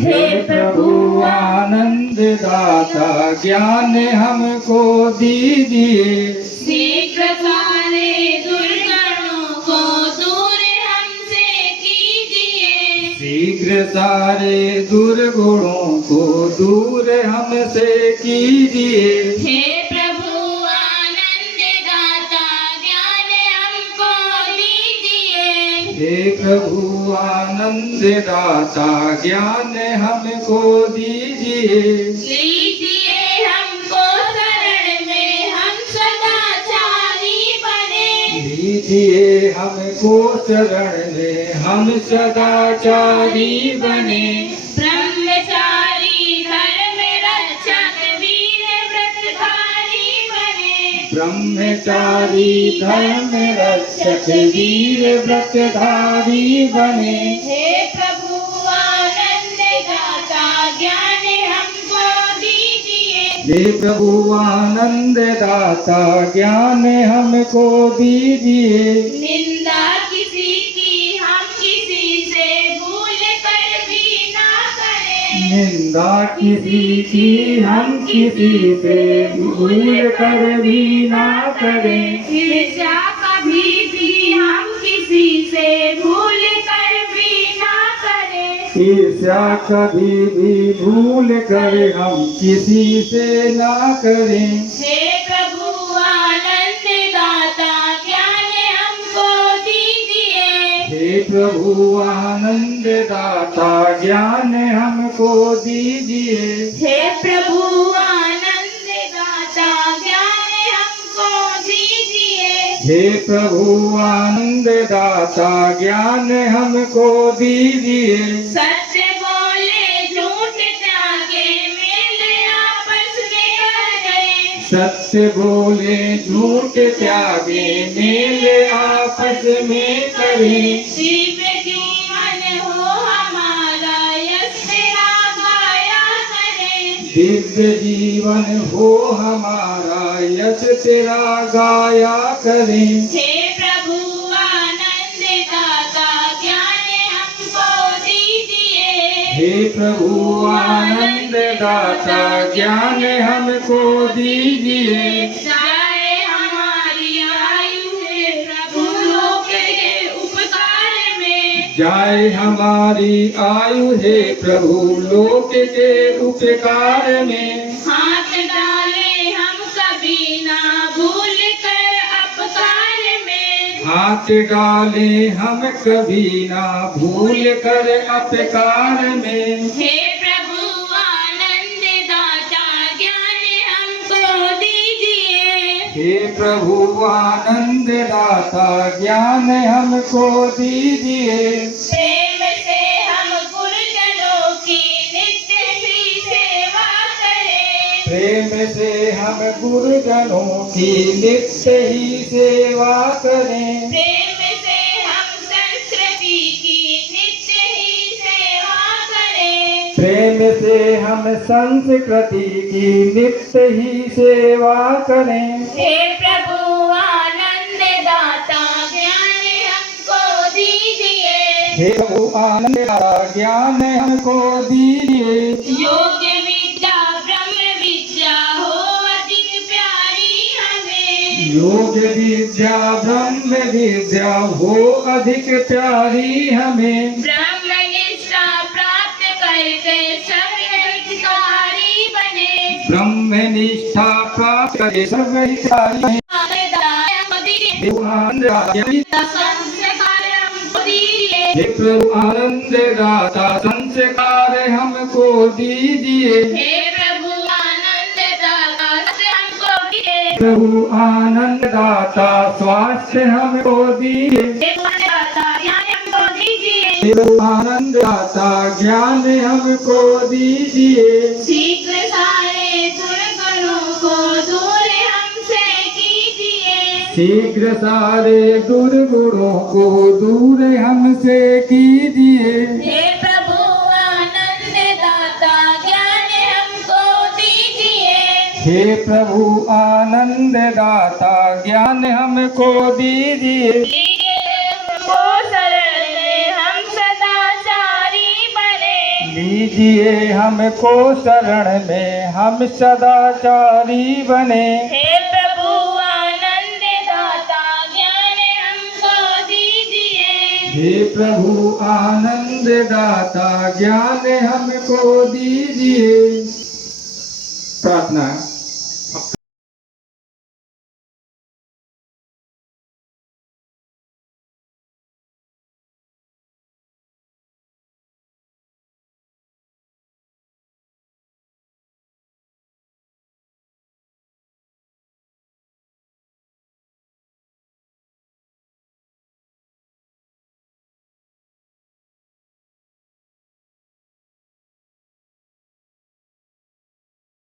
हे प्रभु आनंद दाता ज्ञान हमको दीजिए। शीघ्र सारे दुर्गुणों को दूर हमसे कीजिए। शीघ्र सारे दुर्गुणों को दूर हमसे कीजिए। हे प्रभु आनंद दाता ज्ञान हमको दीजिए। हे प्रभु आनंद दाता ज्ञान हमको दीजिए। लीजिए हमको शरण में हम सदाचारी बने। लीजिए हमको शरण में हम सदाचारी बने। ब्रह्मचारी धर्म रक्षक वीर व्रतधारी बने। ब्रह्मचारी धर्म रक्षक वीर व्रतधारी बने। हे प्रभु आनंद दाता ज्ञान हमको दीजिए। हे प्रभु आनंद दाता ज्ञान हमको दीजिए। निंदा किसी की हम किसी से भूल कर भी ना करें। निंदा किसी की हम किसी से भूल कर भी ना करें। ईर्ष्या कभी भी हम किसी से भूल कर भी ना करें। ईर्ष्या कभी भी भूल कर हम किसी से ना करें। हे प्रभु आनंद दाता ज्ञान हमको दीजिए। हे प्रभु आनंद दाता ज्ञान हमको दीजिए। हे प्रभु आनंद दाता ज्ञान हमको दीजिए। हे प्रभु आनंद दाता ज्ञान हमको दीजिए। सत्य बोले झूठ त्यागे मेल आपस में करें। सत्य बोले झूठ त्यागे मेल आपस में करें। दिव्य जीवन हो हमारा यश तेरा गाया करें। दिव्य जीवन हो हमारा यश तेरा गाया करें। हे प्रभु आनंद दाता ज्ञान हमको दीजिए। हे प्रभु आनंद दाता ज्ञान हमको दीजिए। जाए हमारी आयु हे प्रभु लोक के उपकार में। जाए हमारी आयु हे प्रभु लोक के उपकार में। हाथ डाले हम कभी ना भूल कर अपकार में। हाथ डाले हम कभी ना भूल कर अपकार में। हे प्रभु आनंद दाता ज्ञान हमको दीजिए। हे प्रभु आनंद दाता ज्ञान हमको दीजिए। प्रेम से हम गुरुजनों की नित्य ही सेवा करें। प्रेम से हम गुरुजनों की नित्य ही सेवा करें। प्रेम से हम संस्कृति की नित्य ही सेवा करें। प्रेम से हम संस्कृति की नित्य ही सेवा करें। हे प्रभु आनंद दाता ज्ञान हमको दीजिए। हे प्रभु आनंद दाता ज्ञान हमको दीजिए। योग विद्या ब्रह्म विद्या हो अधिक प्यारी हमें। योग विद्या ब्रह्म विद्या हो अधिक प्यारी हमें। ब्रह्म निष्ठा प्राप्त करके सब हितकारी बने। ब्रह्म निष्ठा प्राप्त करे सब हितकारी बने। हे आनंद हे प्रभु आनंद दाता संस्कार हमको दीजिए। हे प्रभु आनंद दाता हमको दीजिए। प्रभु आनंद दाता स्वास्थ्य हमको दीजिए। हे प्रभु आनंद दाता ज्ञान हमको दीजिए। शीघ्र सारे दुर्गुणों को दूर हमसे कीजिए। शीघ्र सारे दुर्गुणों को दूर हमसे कीजिए। हे प्रभु आनंद दाता ज्ञान हमको दीजिए। हे प्रभु आनंद दाता ज्ञान हमको दीजिए। लीजिए हमको शरण में हम सदाचारी बने। लीजिए हमको शरण में, हम सदाचारी बने। हे प्रभु आनंद दाता ज्ञान हमको दीजिए। हे प्रभु आनंद दाता ज्ञान हमको दीजिए। प्रार्थना।